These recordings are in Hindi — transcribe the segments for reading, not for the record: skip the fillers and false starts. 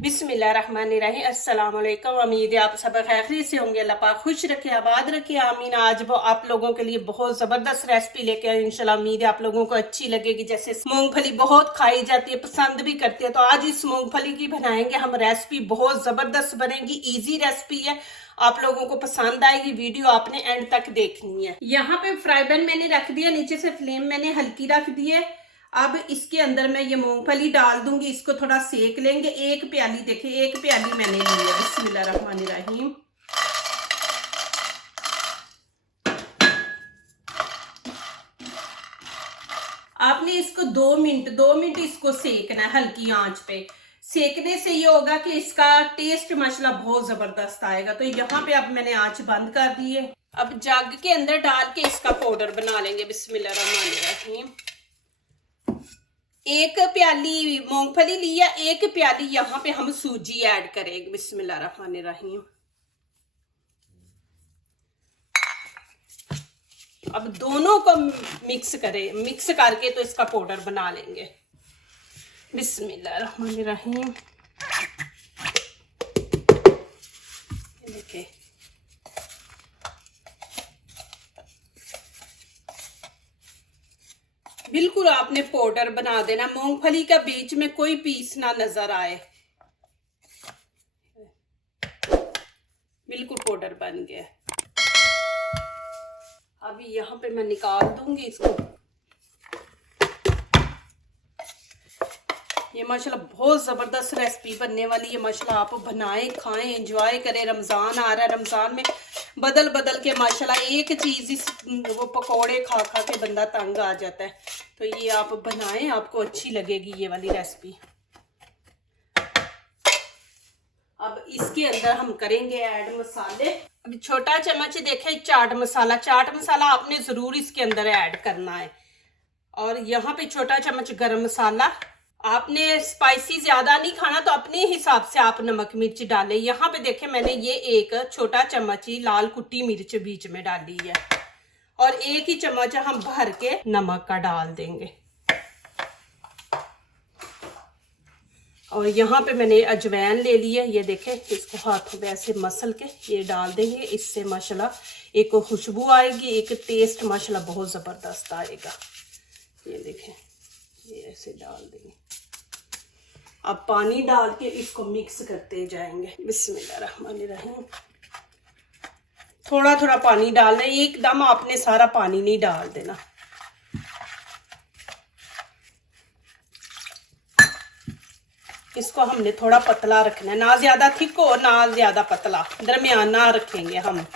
बिस्मिल्लाहिर्रहमानिर्रहीम। अस्सलाम वालेकुम। उम्मीद है आप सब खैरियत से होंगे। अल्लाह पाक खुश रखे, आबाद रखे, आमीन। आज वो आप लोगों के लिए बहुत ज़बरदस्त रेसिपी लेके आए। इंशाल्लाह उम्मीद है आप लोगों को अच्छी लगेगी। जैसे मूंगफली बहुत खाई जाती है, पसंद भी करते हैं, तो आज इस मूंगफली की बनाएंगे हम रेसिपी। बहुत ज़बरदस्त बनेगी, ईजी रेसिपी है, आप लोगों को पसंद आएगी। वीडियो आपने एंड तक देखनी है। यहाँ पे फ्राई पैन मैंने रख दिया, नीचे से फ्लेम मैंने हल्की रख दी है। अब इसके अंदर मैं ये मूंगफली डाल दूंगी, इसको थोड़ा सेक लेंगे। एक प्याली, देखिए एक प्याली मैंने ली है। बिस्मिल्लाहिर्रहमानिर्रहीम। आपने इसको 2 मिनट इसको सेकना है हल्की आंच पे। सेकने से ये होगा कि इसका टेस्ट माशाल्लाह बहुत जबरदस्त आएगा। तो यहाँ पे अब मैंने आंच बंद कर दी है। अब जग के अंदर डाल के इसका पाउडर बना लेंगे। बिस्मिल्लाहिर्रहमानिर्रहीम। एक प्याली मूंगफली लिया, एक प्याली यहाँ पे हम सूजी ऐड करेंगे। बिस्मिल्लाहिर्रहमानिर्रहीम। अब दोनों को मिक्स करके तो इसका पाउडर बना लेंगे। बिस्मिल्लाहिर्रहमानिर्रहीम। देखिए बिल्कुल आपने पाउडर बना देना, मूंगफली का बीच में कोई पीस ना नजर आए। बिल्कुल पाउडर बन गया। अभी यहाँ पे मैं निकाल दूंगी इसको। ये माशाल्लाह बहुत जबरदस्त रेसिपी बनने वाली है। माशाल्लाह आप बनाएं, खाएं, एंजॉय करें। रमजान आ रहा है, रमजान में बदल बदल के माशाल्लाह एक चीज वो पकोड़े खा खा के बंदा तंग आ जाता है। तो ये आप बनाएं, आपको अच्छी लगेगी ये वाली रेसिपी। अब इसके अंदर हम करेंगे ऐड मसाले। अब छोटा चम्मच देखें चाट मसाला आपने जरूर इसके अंदर ऐड करना है। और यहाँ पे छोटा चम्मच गरम मसाला। आपने स्पाइसी ज्यादा नहीं खाना तो अपने हिसाब से आप नमक मिर्च डालें। यहाँ पे देखें मैंने ये एक छोटा चम्मच ही लाल कुटी मिर्च बीच में डाली है, और एक ही चम्मच हम भर के नमक का डाल देंगे। और यहाँ पे मैंने अजवाइन ले ली है, ये देखें, इसको हाथों पे ऐसे मसल के ये डाल देंगे। इससे माशाल्लाह एक खुशबू आएगी, एक टेस्ट माशाल्लाह बहुत ज़बरदस्त आएगा। ये देखें, ये ऐसे डाल देंगे। अब पानी डाल के इसको मिक्स करते जाएंगे। बिस्मिल्लाहिर्रहमानिर्रहीम। थोड़ा थोड़ा पानी डालना है, एकदम आपने सारा पानी नहीं डाल देना। इसको हमने थोड़ा पतला रखना है, ना ज्यादा थिक हो ना ज्यादा पतला, दरमियाना रखेंगे हम।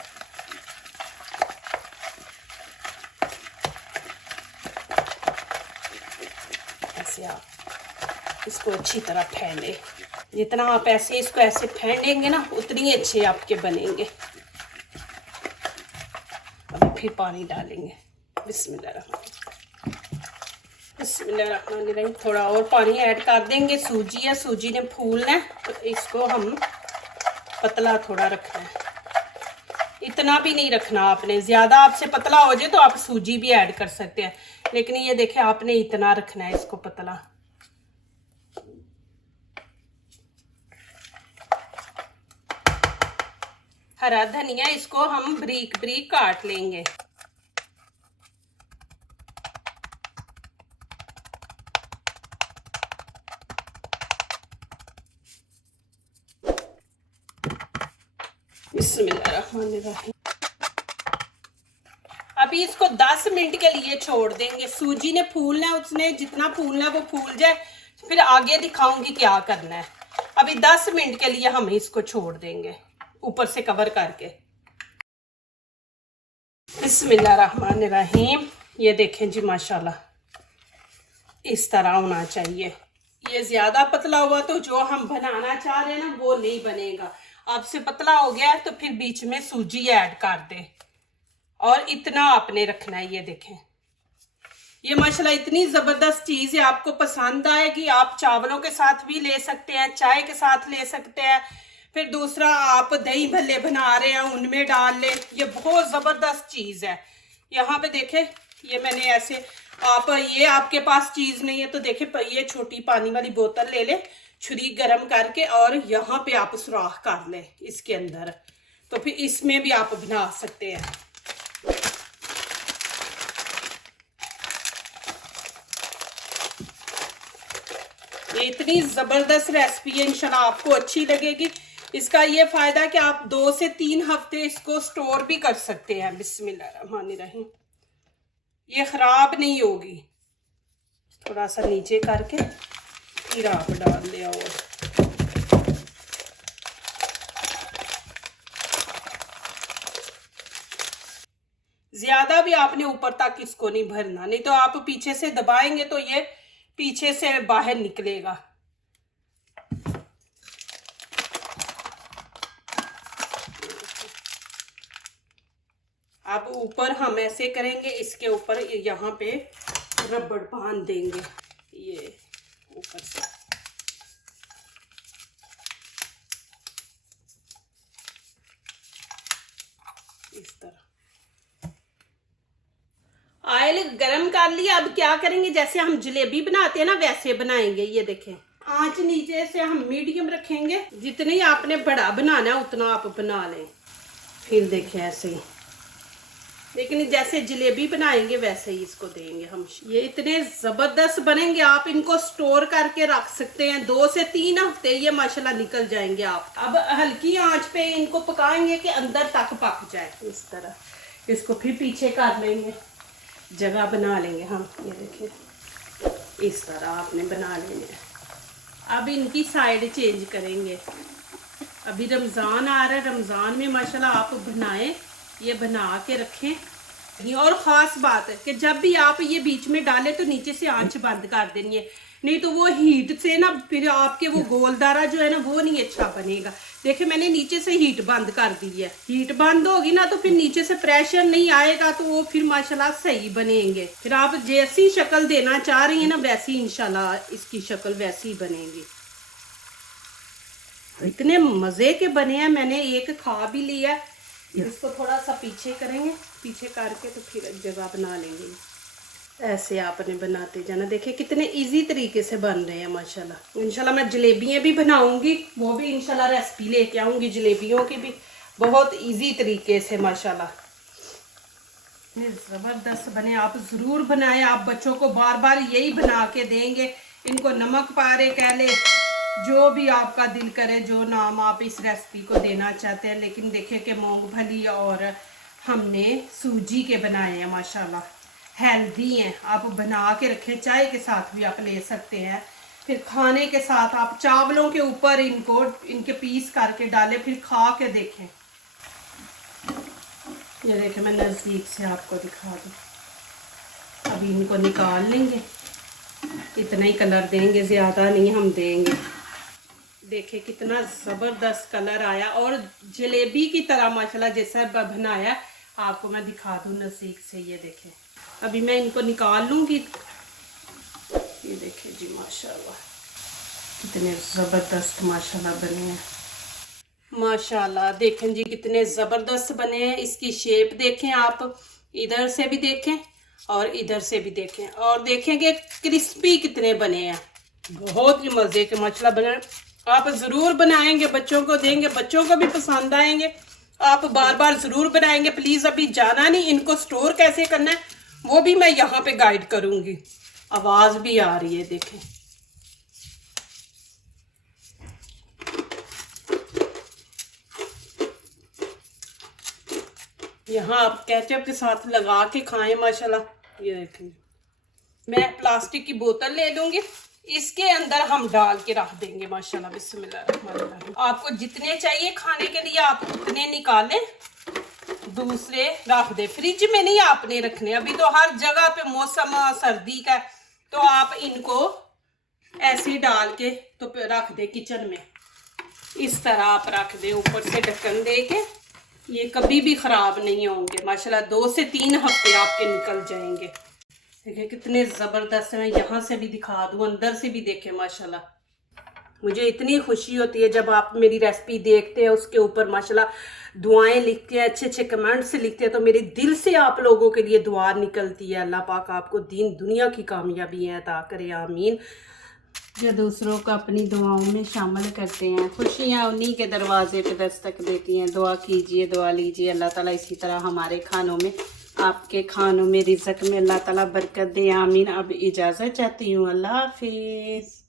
ऐसे आप इसको अच्छी तरह फेंटे। जितना आप ऐसे इसको ऐसे फेंटेंगे ना उतनी अच्छे आपके बनेंगे। अब फिर पानी डालेंगे। बिस्मिल्लाहिर्रहमानिर्रहीम। थोड़ा और पानी ऐड कर देंगे। सूजी है, सूजी ने फूलना है, तो इसको हम पतला थोड़ा रखना है। इतना भी नहीं रखना आपने, ज्यादा आपसे पतला हो जाए तो आप सूजी भी ऐड कर सकते हैं, लेकिन ये देखें आपने इतना रखना है इसको पतला। हरा धनिया इसको हम बारीक बारीक काट लेंगे। बिस्मिल्लाहिर्रहमानिर्रहीम। अभी इसको 10 मिनट के लिए छोड़ देंगे। सूजी ने फूलना है, उसने जितना फूलना है वो फूल जाए, फिर आगे दिखाऊंगी क्या करना है। अभी 10 मिनट के लिए हम इसको छोड़ देंगे ऊपर से कवर करके। बिस्मिल्लाहिर्रहमानिर्रहीम। ये देखें जी माशाल्लाह इस तरह होना चाहिए। ये ज्यादा पतला हुआ तो जो हम बनाना चाह रहे हैं ना वो नहीं बनेगा। आपसे पतला हो गया तो फिर बीच में सूजी ऐड कर दे, और इतना आपने रखना है। ये देखें, ये माशाल्लाह इतनी जबरदस्त चीज है, आपको पसंद आएगी। आप चावलों के साथ भी ले सकते हैं, चाय के साथ ले सकते हैं। फिर दूसरा आप दही भल्ले बना रहे हैं उनमें डाल ले। ये बहुत जबरदस्त चीज है। यहाँ पे देखे ये मैंने ऐसे, आप ये आपके पास चीज नहीं है तो देखे ये छोटी पानी वाली बोतल ले ले, छुरी गरम करके और यहाँ पे आप सुराख कर लें इसके अंदर, तो फिर इसमें भी आप बना सकते हैं। ये इतनी ज़बरदस्त रेसिपी है, इंशाल्लाह आपको अच्छी लगेगी। इसका ये फ़ायदा कि आप 2 से 3 हफ्ते इसको स्टोर भी कर सकते हैं। बिस्मिल्लाहिर्रहमानिर्रहीम। ये ख़राब नहीं होगी। थोड़ा सा नीचे करके फिर आप डाल दिया। और ज़्यादा भी आपने ऊपर तक इसको नहीं भरना, नहीं तो आप पीछे से दबाएंगे तो ये पीछे से बाहर निकलेगा। अब ऊपर हम ऐसे करेंगे, इसके ऊपर यहाँ पे रबड़ बांध देंगे, ये ऊपर से इस तरह। ऑयल गरम कर लिया। अब क्या करेंगे, जैसे हम जलेबी बनाते हैं ना वैसे बनाएंगे। ये देखें, आंच नीचे से हम मीडियम रखेंगे। जितनी आपने बड़ा बनाना है उतना आप बना लें। फिर देखें ऐसे ही, लेकिन जैसे जलेबी बनाएंगे वैसे ही इसको देंगे हम। ये इतने ज़बरदस्त बनेंगे, आप इनको स्टोर करके रख सकते हैं 2 से 3 हफ्ते, ये माशाल्लाह निकल जाएंगे आप। अब हल्की आंच पे इनको पकाएंगे कि अंदर तक पक जाए। इस तरह इसको फिर पीछे कर लेंगे, जगह बना लेंगे हम। ये देखिए, इस तरह आपने बना लेंगे। अब इनकी साइड चेंज करेंगे। अभी रमज़ान आ रहा है, रमज़ान में माशाल्लाह आप बनाएं, ये बना के रखें। और ख़ास बात है कि जब भी आप ये बीच में डालें तो नीचे से आंच बंद कर देनी है, नहीं तो वो हीट से ना फिर आपके वो गोलदारा जो है ना वो नहीं अच्छा बनेगा। देखिए मैंने नीचे से हीट बंद कर दी है। हीट बंद होगी ना तो फिर नीचे से प्रेशर नहीं आएगा, तो वो फिर माशाल्लाह सही बनेंगे। फिर आप जैसी शक्ल देना चाह रही हैं ना वैसी इंशाल्लाह इसकी शक्ल वैसी ही बनेगी। इतने मज़े के बने हैं, मैंने एक खा भी लिया। इसको थोड़ा सा पीछे करेंगे, पीछे करके तो फिर जगह बना लेंगे। ऐसे आपने बनाते जाना। देखिए कितने इजी तरीके से बन रहे हैं माशाल्लाह। इंशाल्लाह मैं जलेबियाँ भी बनाऊंगी, वो भी इंशाल्लाह रेसिपी लेके आऊंगी जलेबियों की भी, बहुत इजी तरीके से माशाल्लाह। इतने ज़बरदस्त बने, आप ज़रूर बनाएं। आप बच्चों को बार बार यही बना के देंगे। इनको नमक पारे कह ले, जो भी आपका दिल करे, जो नाम आप इस रेसिपी को देना चाहते हैं। लेकिन देखिए कि मूंगफली और हमने सूजी के बनाए हैं माशाल्लाह, हेल्दी हैं। आप बना के रखें, चाय के साथ भी आप ले सकते हैं। फिर खाने के साथ आप चावलों के ऊपर इनके पीस करके डालें, फिर खा के देखें। ये देखें, मैं नज़दीक से आपको दिखा दूँ। अभी इनको निकाल लेंगे, इतना ही कलर देंगे, ज़्यादा नहीं हम देंगे। देखिए कितना ज़बरदस्त कलर आया और जलेबी की तरह माशाल्लाह जैसा बनाया। आपको मैं दिखा दूँ नज़दीक से। ये देखें, अभी मैं इनको निकाल लूँगी। ये देखिए जी माशाल्लाह कितने ज़बरदस्त माशाल्लाह बने हैं। माशाल्लाह देखें जी कितने ज़बरदस्त बने हैं। इसकी शेप देखें, आप इधर से भी देखें और इधर से भी देखें, और देखेंगे क्रिस्पी कितने बने हैं। बहुत ही मज़े के माशाल्लाह बने। आप ज़रूर बनाएंगे, बच्चों को देंगे, बच्चों को भी पसंद आएंगे। आप बार बार ज़रूर बनाएंगे। प्लीज़ अभी जाना नहीं, इनको स्टोर कैसे करना है वो भी मैं यहाँ पे गाइड करूँगी। आवाज़ भी आ रही है, देखें। यहाँ आप केचप के साथ लगा के खाएं माशाल्लाह। ये देखें, मैं प्लास्टिक की बोतल ले लूँगी, इसके अंदर हम डाल के रख देंगे माशाल्लाह। बिस्मिल्लाह। आपको जितने चाहिए खाने के लिए आप उतने निकालें, दूसरे रख दे। फ्रिज में नहीं आपने रखने, अभी तो हर जगह पे मौसम सर्दी का, तो आप इनको ऐसे डाल के तो रख दे किचन में। इस तरह आप रख दे, ऊपर से ढक्कन दे के। ये कभी भी ख़राब नहीं होंगे माशाल्लाह। 2 से 3 हफ्ते आपके निकल जाएंगे। देखिए कितने ज़बरदस्त हैं। यहाँ से भी दिखा दूँ, अंदर से भी देखें माशाल्लाह। मुझे इतनी खुशी होती है जब आप मेरी रेसिपी देखते हैं, उसके ऊपर माशाल्लाह दुआएं लिखते हैं, अच्छे अच्छे कमेंट से लिखते हैं, तो मेरे दिल से आप लोगों के लिए दुआ निकलती है। अल्लाह पाक आपको दीन दुनिया की कामयाबी अता करे, आमीन। जो दूसरों को अपनी दुआओं में शामिल करते हैं। खुशियाँ उन्हीं के दरवाजे पे दस्तक देती हैं। दुआ कीजिए, दुआ लीजिए, अल्लाह ताला इसी तरह हमारे खानों में, आपके खानों में, रिज़्क में अल्लाह ताला बरकत दे। आमीन। अब इजाज़त चाहती हूँ। अल्लाह हाफिज़।